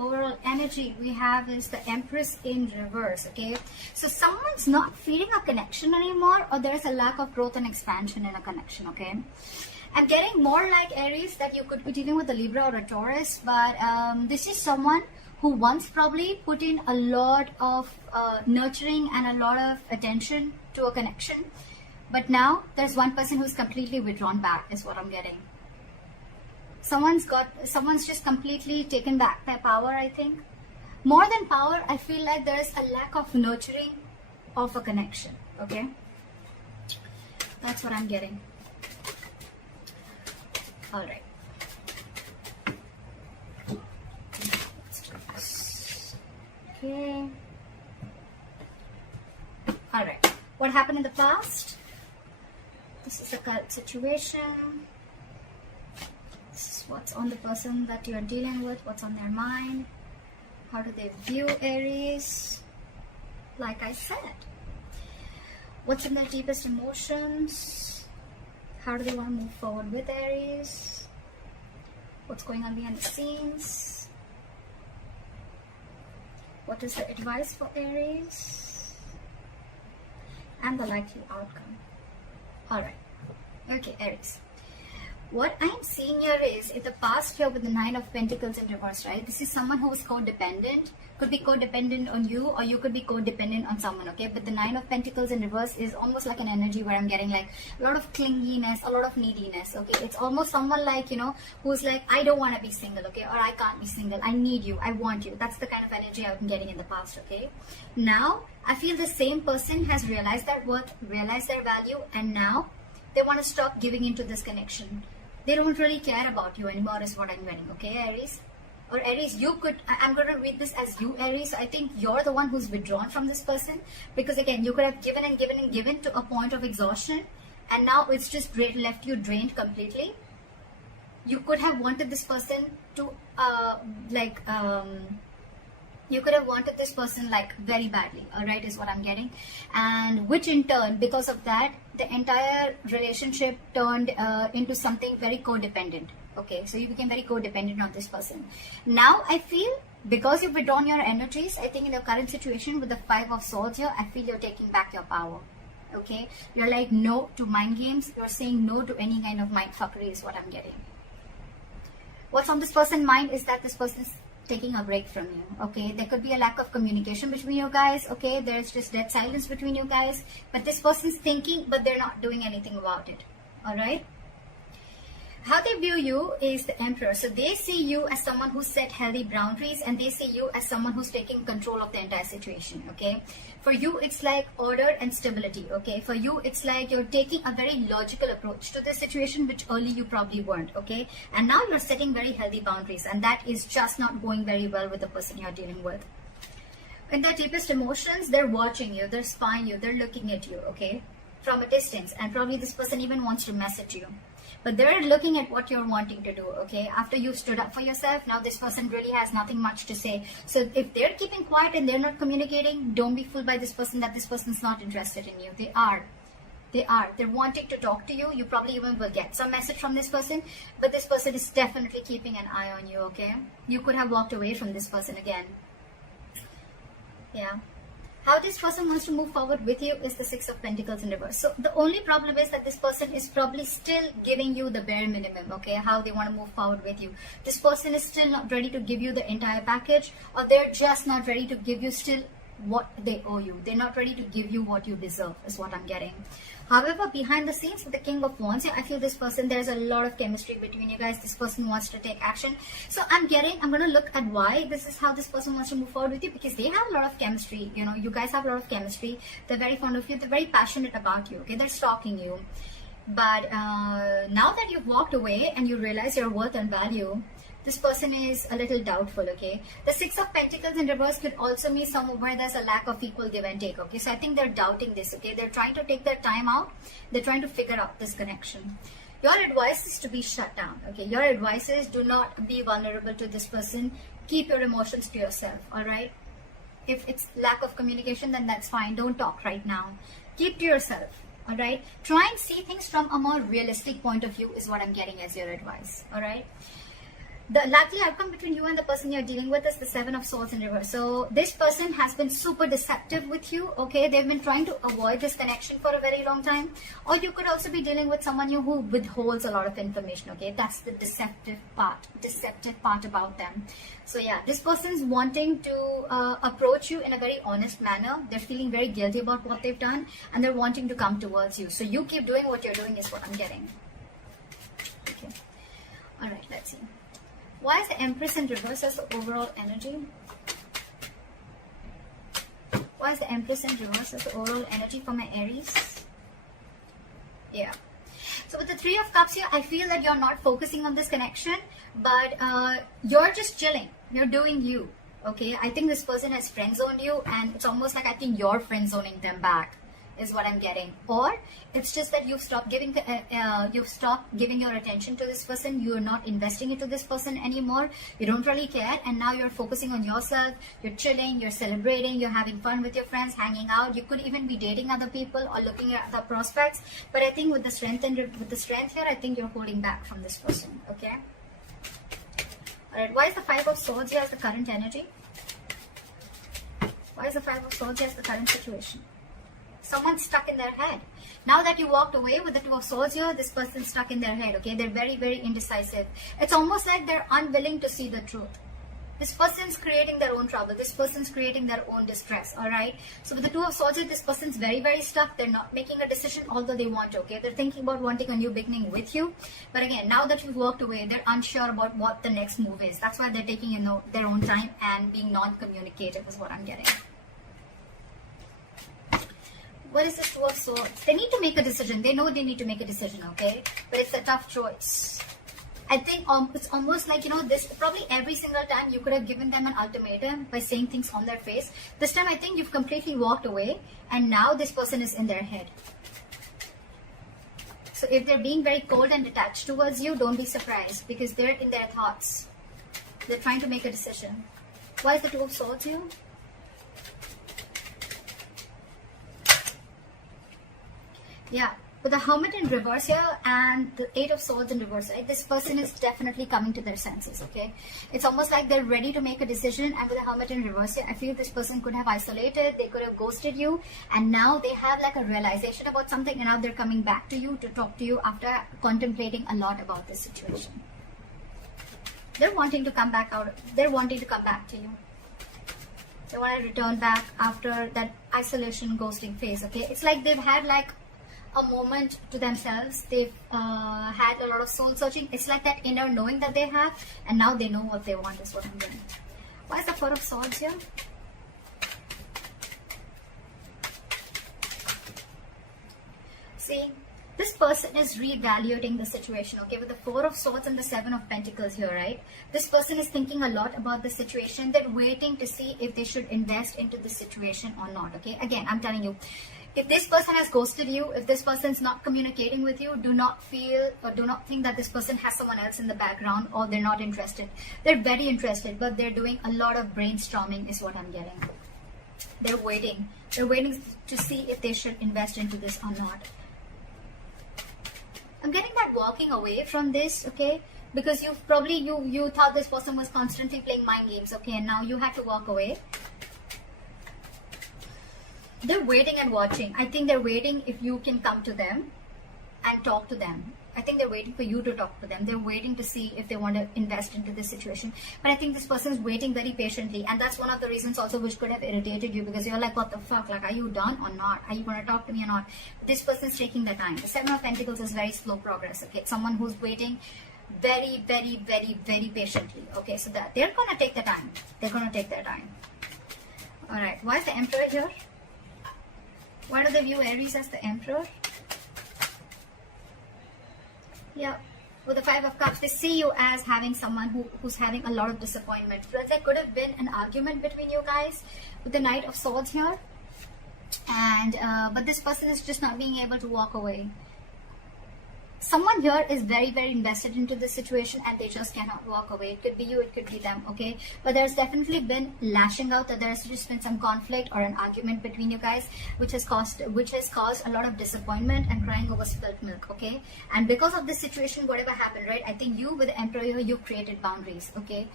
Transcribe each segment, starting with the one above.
overall energy we have is the Empress in reverse. Okay, so someone's not feeling a connection anymore, or there's a lack of growth and expansion in a connection. Okay, I'm getting more like Aries that you could be dealing with a Libra or a Taurus, but this is someone who once probably put in a lot of nurturing and a lot of attention to a connection, but now there's one person who's completely withdrawn back is what I'm getting. Someone's just completely taken back their power, I think. More than power, I feel like there's a lack of nurturing of a connection. Okay, that's what I'm getting. All right. Okay. All right. What happened in the past? This is a current situation. This is what's on the person that you're dealing with, what's on their mind. How do they view Aries? Like I said, what's in their deepest emotions? How do they want to move forward with Aries? What's going on behind the scenes? What is the advice for Aries? And the likely outcome. Alright. Okay, Aries. What I'm seeing here is, in the past here with the Nine of Pentacles in reverse, right? This is someone who is codependent. Could be codependent on you, or you could be codependent on someone, okay? But the Nine of Pentacles in reverse is almost like an energy where I'm getting like a lot of clinginess, a lot of neediness, okay? It's almost someone like, you know, who's like, I don't want to be single, okay? Or I can't be single. I need you. I want you. That's the kind of energy I've been getting in the past, okay? Now, I feel the same person has realized their worth, realized their value, and now they want to stop giving into this connection. They don't really care about you anymore is what I'm getting, okay, Aries? Or Aries, you could, I'm going to read this as you, Aries. I think you're the one who's withdrawn from this person, because again, you could have given and given and given to a point of exhaustion, and now it's just left you drained completely. You could have wanted this person to, you could have wanted this person like very badly, alright, is what I'm getting. And which in turn, because of that, the entire relationship turned into something very codependent. Okay, so you became very codependent on this person. Now I feel, because you've withdrawn your energies, I think in your current situation with the Five of Swords here, I feel you're taking back your power. Okay, you're like no to mind games. You're saying no to any kind of mind fuckery is what I'm getting. What's on this person's mind is that this person is taking a break from you. Okay, there could be a lack of communication between you guys. Okay, there's just dead silence between you guys, but this person's thinking, but they're not doing anything about it. All right, how they view you is the Emperor. So they see you as someone who set healthy boundaries, and they see you as someone who's taking control of the entire situation. Okay, for you it's like order and stability. Okay, for you it's like you're taking a very logical approach to the situation, which early you probably weren't. Okay, and now you're setting very healthy boundaries, and that is just not going very well with the person you're dealing with. In their deepest emotions, they're watching you, they're spying you, they're looking at you, okay, from a distance, and probably this person even wants to message you. But they're looking at what you're wanting to do, okay? After you stood up for yourself, now this person really has nothing much to say. So if they're keeping quiet and they're not communicating, don't be fooled by this person that this person's not interested in you. They are. They're wanting to talk to you. You probably even will get some message from this person, but this person is definitely keeping an eye on you, okay? You could have walked away from this person again. Yeah. How this person wants to move forward with you is the Six of Pentacles in reverse. So the only problem is that this person is probably still giving you the bare minimum, okay, how they want to move forward with you. This person is still not ready to give you the entire package, or they're just not ready to give you still what they owe you. They're not ready to give you what you deserve is what I'm getting. However, behind the scenes with the King of Wands, I feel this person, there's a lot of chemistry between you guys. This person wants to take action. So I'm going to look at why this is how this person wants to move forward with you, because they have a lot of chemistry. You know, you guys have a lot of chemistry. They're very fond of you. They're very passionate about you. Okay, they're stalking you. But now that you've walked away and you realize your worth and value, this person is a little doubtful, okay? The Six of Pentacles in reverse could also mean somewhere there's a lack of equal give and take, okay? So I think they're doubting this, okay? They're trying to take their time out. They're trying to figure out this connection. Your advice is to be shut down, okay? Your advice is do not be vulnerable to this person. Keep your emotions to yourself, all right? If it's lack of communication, then that's fine. Don't talk right now. Keep to yourself, all right? Try and see things from a more realistic point of view is what I'm getting as your advice, all right? The likely outcome between you and the person you're dealing with is the Seven of Swords in reverse. So this person has been super deceptive with you, okay? They've been trying to avoid this connection for a very long time. Or you could also be dealing with someone who withholds a lot of information, okay? That's the deceptive part about them. So yeah, this person's wanting to approach you in a very honest manner. They're feeling very guilty about what they've done, and they're wanting to come towards you. So you keep doing what you're doing is what I'm getting. Okay. All right, let's see. Why is the Empress in reverse as the overall energy? Why is the Empress in reverse as the overall energy for my Aries? Yeah. So with the Three of Cups here, I feel that you're not focusing on this connection, but you're just chilling. You're doing you. Okay. I think this person has friend zoned you, and it's almost like I think you're friend zoning them back, is what I'm getting. Or it's just that you've stopped giving your attention to this person. You're not investing into this person anymore. You don't really care, and now you're focusing on yourself. You're chilling, you're celebrating, you're having fun with your friends, hanging out. You could even be dating other people or looking at other prospects. But I think with the strength here, I think you're holding back from this person. Okay. All right. Why is the Five of Swords here as the current energy? Why is the Five of Swords here as the current situation? Someone's stuck in their head. Now that you walked away with the Two of Swords here, this person's stuck in their head, okay? They're very, very indecisive. It's almost like they're unwilling to see the truth. This person's creating their own trouble. This person's creating their own distress, all right? So with the Two of Swords here, this person's very, very stuck. They're not making a decision, although they want to, okay? They're thinking about wanting a new beginning with you. But again, now that you've walked away, they're unsure about what the next move is. That's why they're taking, their own time and being non-communicative is what I'm getting. What is this Two of Swords? They need to make a decision. They know they need to make a decision, okay? But it's a tough choice. I think it's almost like, this probably every single time you could have given them an ultimatum by saying things on their face. This time I think you've completely walked away, and now this person is in their head. So if they're being very cold and detached towards you, don't be surprised, because they're in their thoughts. They're trying to make a decision. Why is the Two of Swords here? Yeah, with the Hermit in reverse here and the Eight of Swords in reverse, right? This person is definitely coming to their senses, okay? It's almost like they're ready to make a decision, and with the Hermit in reverse here, I feel this person could have isolated, they could have ghosted you, and now they have like a realization about something, and now they're coming back to you to talk to you after contemplating a lot about this situation. They're wanting to come back out, they're wanting to come back to you. They want to return back after that isolation ghosting phase, okay? It's like they've had like a moment to themselves. They've had a lot of soul searching. It's like that inner knowing that they have, and now they know what they want is what I'm getting. Why is the Four of Swords here? See, this person is reevaluating the situation, okay? With the Four of Swords and the Seven of Pentacles here, right? This person is thinking a lot about the situation. They're waiting to see if they should invest into the situation or not, okay? Again, I'm telling you, if this person has ghosted you, if this person's not communicating with you, do not feel or do not think that this person has someone else in the background or they're not interested. They're very interested, but they're doing a lot of brainstorming is what I'm getting. They're waiting. They're waiting to see if they should invest into this or not. I'm getting that walking away from this, okay? Because you've probably, you thought this person was constantly playing mind games, okay? And now you had to walk away. They're waiting and watching. I think they're waiting if you can come to them and talk to them. I think they're waiting for you to talk to them. They're waiting to see if they want to invest into this situation. But I think this person is waiting very patiently. And that's one of the reasons also which could have irritated you, because you're like, what the fuck? Like, are you done or not? Are you going to talk to me or not? This person's taking the time. The Seven of Pentacles is very slow progress. Okay, someone who's waiting very, very, very, very patiently. Okay, so that they're going to take the time. They're going to take their time. All right. Why is the Emperor here? Why do they view Aries as the Emperor? Yeah, with the Five of Cups, they see you as having someone who's having a lot of disappointment. But there could have been an argument between you guys with the Knight of Swords here. And but this person is just not being able to walk away. someone here is very, very invested into this situation and they just cannot walk away. It could be you, it could be them, okay? But there's definitely been lashing out, that there's just been some conflict or an argument between you guys, which has caused a lot of disappointment and crying over spilt milk, okay? And because of this situation, whatever happened, right? I think you with the Emperor here, you created boundaries, okay?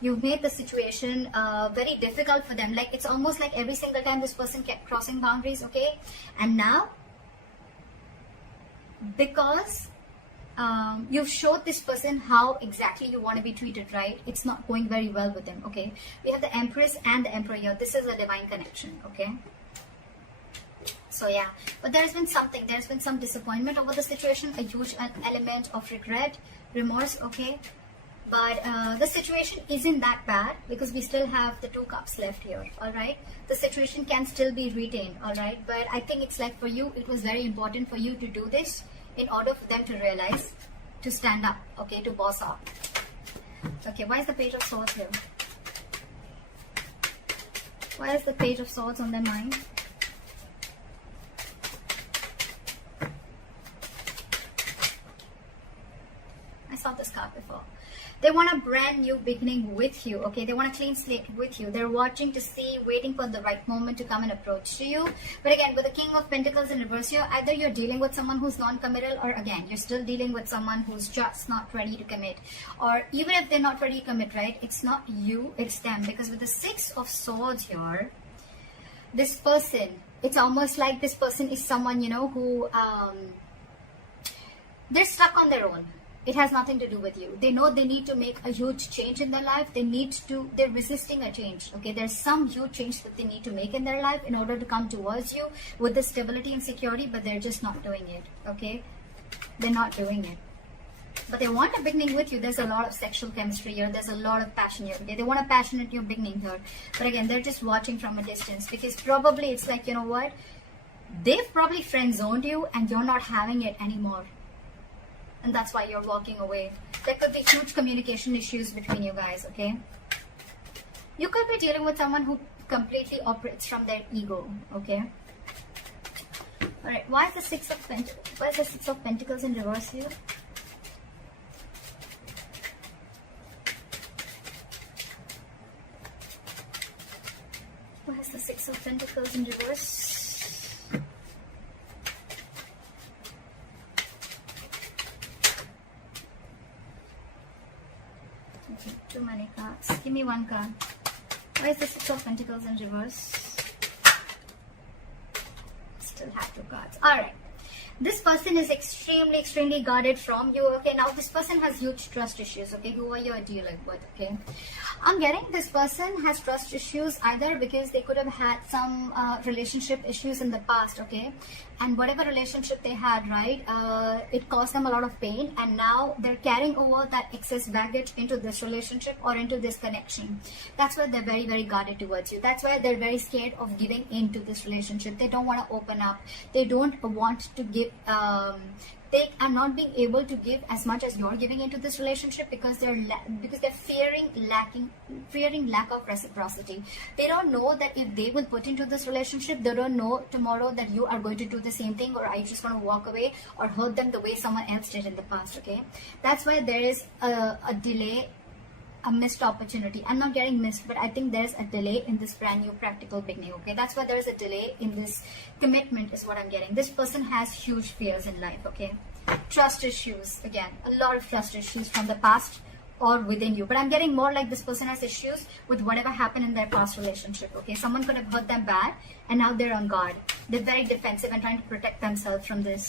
You've made the situation very difficult for them. Like, it's almost like every single time this person kept crossing boundaries, okay? And now, because you've showed this person how exactly you want to be treated, right? It's not going very well with them, okay? We have the Empress and the Emperor here. This is a divine connection, okay? So yeah, but there's been some disappointment over the situation, a huge element of regret, remorse, okay? But the situation isn't that bad because we still have the 2 cups left here, all right? The situation can still be retained, all right? But I think it's like for you, it was very important for you to do this in order for them to realize, to stand up, okay, to boss up. Okay, why is the Page of Swords here? Why is the Page of Swords on their mind? I saw this card before. They want a brand new beginning with you, okay? They want a clean slate with you. They're watching to see, waiting for the right moment to come and approach to you. But again, with the King of Pentacles in reverse here, either you're dealing with someone who's non-committal, or again, you're still dealing with someone who's just not ready to commit. Or even if they're not ready to commit, right? It's not you, it's them. Because with the 6 of Swords here, this person, it's almost like this person is someone, you know, who, they're stuck on their own. It has nothing to do with you. They know they need to make a huge change in their life. They're resisting a change, okay? There's some huge change that they need to make in their life in order to come towards you with the stability and security, but they're just not doing it, okay? They're not doing it. But they want a beginning with you. There's a lot of sexual chemistry here. There's a lot of passion here, okay? They want a passionate new beginning here. But again, they're just watching from a distance because probably it's like, you know what? They've probably friend-zoned you and you're not having it anymore. And that's why you're walking away. There could be huge communication issues between you guys, okay? You could be dealing with someone who completely operates from their ego, okay? Alright, why is the Six of Pentacles in reverse here? Why is the Six of Pentacles in reverse? Too many cards. Give me one card. Why is the Six of Pentacles in reverse? Still have 2 cards. Alright. This person is extremely guarded from you. Okay, now this person has huge trust issues. Okay, who are you dealing with? Okay, I'm getting this person has trust issues either because they could have had some relationship issues in the past. Okay, and whatever relationship they had, right, it caused them a lot of pain, and now they're carrying over that excess baggage into this relationship or into this connection. That's why they're very guarded towards you. That's why they're very scared of giving into this relationship. They don't want to open up. They don't want to give. They are not being able to give as much as you're giving into this relationship because they're fearing lack of reciprocity. They don't know that if they will put into this relationship, they don't know tomorrow that you are going to do the same thing, or are you just going to walk away or hurt them the way someone else did in the past. Okay, that's why there is a delay, a missed opportunity. I'm not getting missed, but I think there's a delay in this brand new practical beginning. Okay, that's why there's a delay in this commitment is what I'm getting. This person has huge fears in life. Okay, trust issues, again, a lot of trust issues from the past or within you, but I'm getting more like this person has issues with whatever happened in their past relationship. Okay, someone could have hurt them bad and now they're on guard. They're very defensive and trying to protect themselves from this.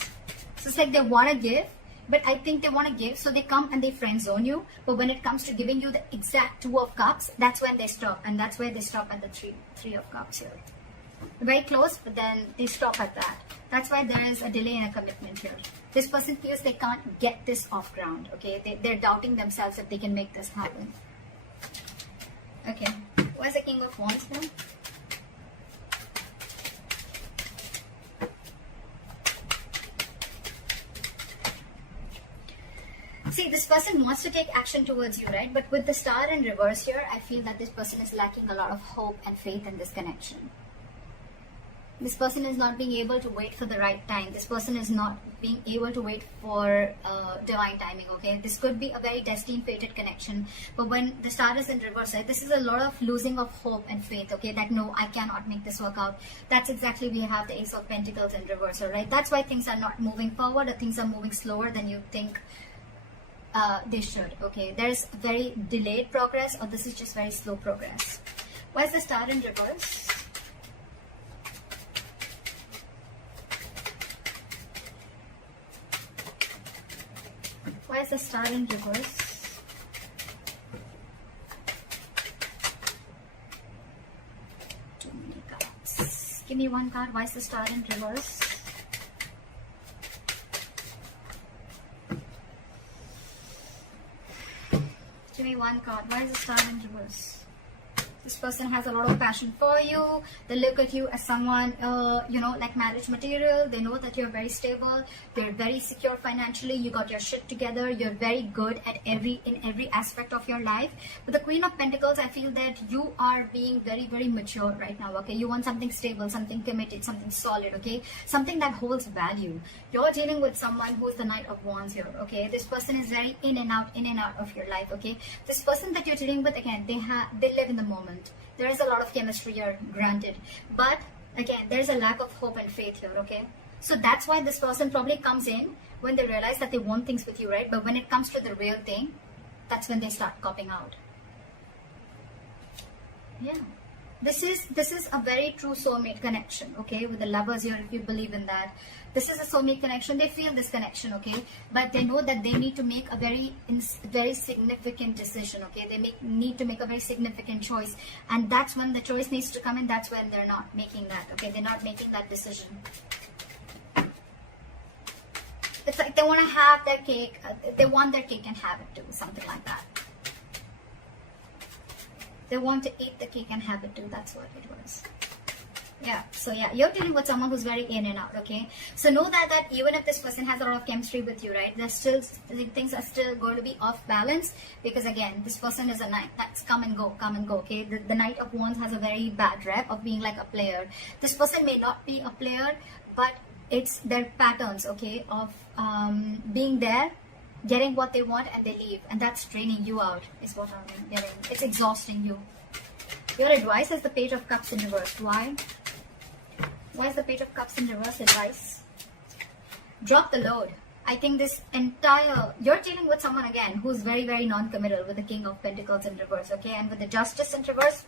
So it's like they want to give, but I think they want to give, so they come and they friend zone you. But when it comes to giving you the exact 2 of Cups, that's when they stop, and that's where they stop at the three of Cups here. Very close, but then they stop at that. That's why there is a delay in a commitment here. This person feels they can't get this off ground. Okay, they're doubting themselves if they can make this happen. Okay, where's the King of Wands now? See, this person wants to take action towards you, right? But with the Star in reverse here, I feel that this person is lacking a lot of hope and faith in this connection. This person is not being able to wait for the right time. This person is not being able to wait for divine timing, okay? This could be a very destined, fated connection. But when the star is in reverse, right, this is a lot of losing of hope and faith, okay? That no, I cannot make this work out. That's exactly, we have the Ace of Pentacles in reverse, right? That's why things are not moving forward, or things are moving slower than you think they should, okay? There's very delayed progress, or this is just very slow progress. Why is the star in reverse? Why is the star in reverse? Too many cards. Give me one card. Why is the star in reverse? Give me one card. Why is the star in reverse? This person has a lot of passion for you. They look at you as someone, like marriage material. They know that you're very stable. You're very secure financially. You got your shit together. You're very good at in every aspect of your life. But the Queen of Pentacles, I feel that you are being very, very mature right now, okay? You want something stable, something committed, something solid, okay? Something that holds value. You're dealing with someone who is the Knight of Wands here, okay? This person is very in and out of your life, okay? This person that you're dealing with, again, they live in the moment. There is a lot of chemistry here, granted, but again, there is a lack of hope and faith here, okay? So that's why this person probably comes in when they realize that they want things with you, right? But when it comes to the real thing, that's when they start copping out. Yeah, this is a very true soulmate connection, okay? With the lovers here, if you believe in that, this is a soulmate connection. They feel this connection, okay? But they know that they need to make a very significant decision, okay? They need to make a very significant choice, and that's when the choice needs to come in. That's when they're not making that, okay? They're not making that decision. It's like they want to have their cake. They want their cake and have it too, something like that. They want to eat the cake and have it too. That's what it was. Yeah, so yeah, you're dealing with someone who's very in and out, okay? So know that even if this person has a lot of chemistry with you, right, there's still, things are still going to be off balance, because again, this person is a knight. That's come and go, okay? The Knight of Wands has a very bad rep of being like a player. This person may not be a player, but it's their patterns, okay, of being there, getting what they want, and they leave, and that's draining you out, is what I'm getting. It's exhausting you. Your advice is the Page of Cups in reverse. Why? Why is the Page of Cups in reverse advice? Drop the load. I think this entire, you're dealing with someone again who's very, very non-committal, with the King of Pentacles in reverse, okay? And with the Justice in reverse,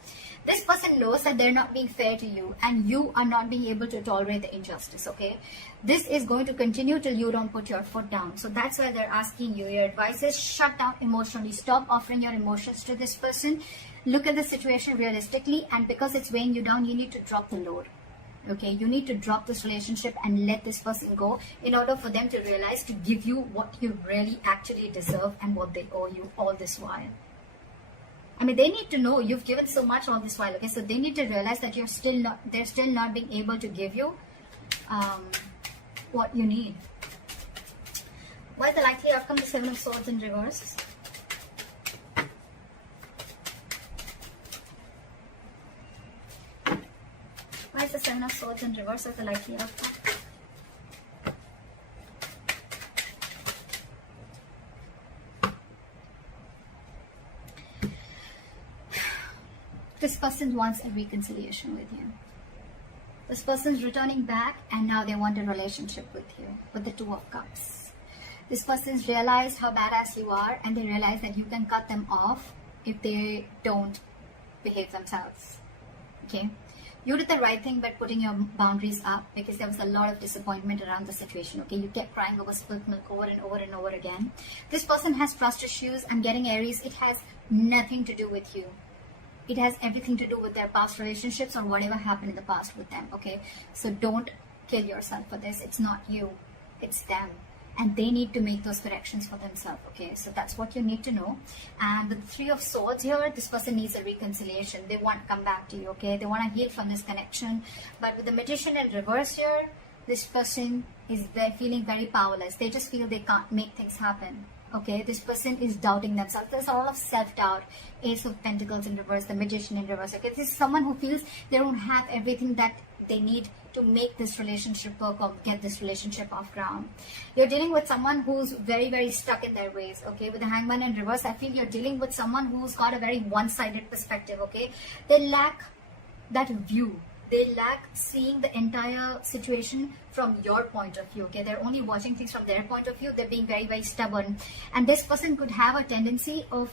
this person knows that they're not being fair to you, and you are not being able to tolerate the injustice, okay? This is going to continue till you don't put your foot down. So that's why they're asking you. Your advice is shut down emotionally. Stop offering your emotions to this person. Look at the situation realistically, and because it's weighing you down, you need to drop the load. Okay, you need to drop this relationship and let this person go, in order for them to realize to give you what you really actually deserve and what they owe you all this while. I mean, they need to know you've given so much all this while, okay? So they need to realize that they're still not being able to give you what you need. What is the likely outcome? The Seven of Swords in reverse. Why is the Seven of Swords in reverse as the likely outcome? This person wants a reconciliation with you. This person's returning back, and now they want a relationship with you, with the Two of Cups. This person's realized how badass you are, and they realize that you can cut them off if they don't behave themselves. Okay? You did the right thing by putting your boundaries up, because there was a lot of disappointment around the situation, okay? You kept crying over spilt milk over and over and over again. This person has trust issues. I'm getting Aries. It has nothing to do with you. It has everything to do with their past relationships or whatever happened in the past with them, okay? So don't kill yourself for this. It's not you. It's them. And they need to make those corrections for themselves, okay? So that's what you need to know. And with the Three of Swords here, this person needs a reconciliation. They want to come back to you, okay? They want to heal from this connection. But with the Magician in reverse here, this person is feeling very powerless. They just feel they can't make things happen, Okay, this person is doubting themselves. There's a lot of self-doubt. Ace of Pentacles in reverse, the Magician in reverse. Okay, this is someone who feels they don't have everything that they need to make this relationship work or get this relationship off ground. You're dealing with someone who's very, very stuck in their ways. Okay, with the Hangman in reverse, I feel you're dealing with someone who's got a very one-sided perspective. Okay, they lack that view. They lack seeing the entire situation from your point of view. Okay, they're only watching things from their point of view. They're being very, very stubborn, and this person could have a tendency of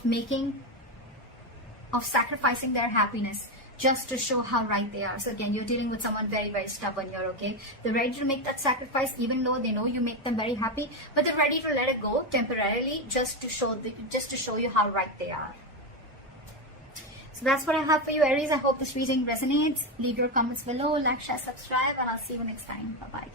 sacrificing their happiness just to show how right they are. So again, you're dealing with someone very, very stubborn here. Okay, they're ready to make that sacrifice even though they know you make them very happy, but they're ready to let it go temporarily just to show you how right they are. So that's what I have for you, Aries. I hope this reading resonates. Leave your comments below, like, share, subscribe, and I'll see you next time. Bye-bye.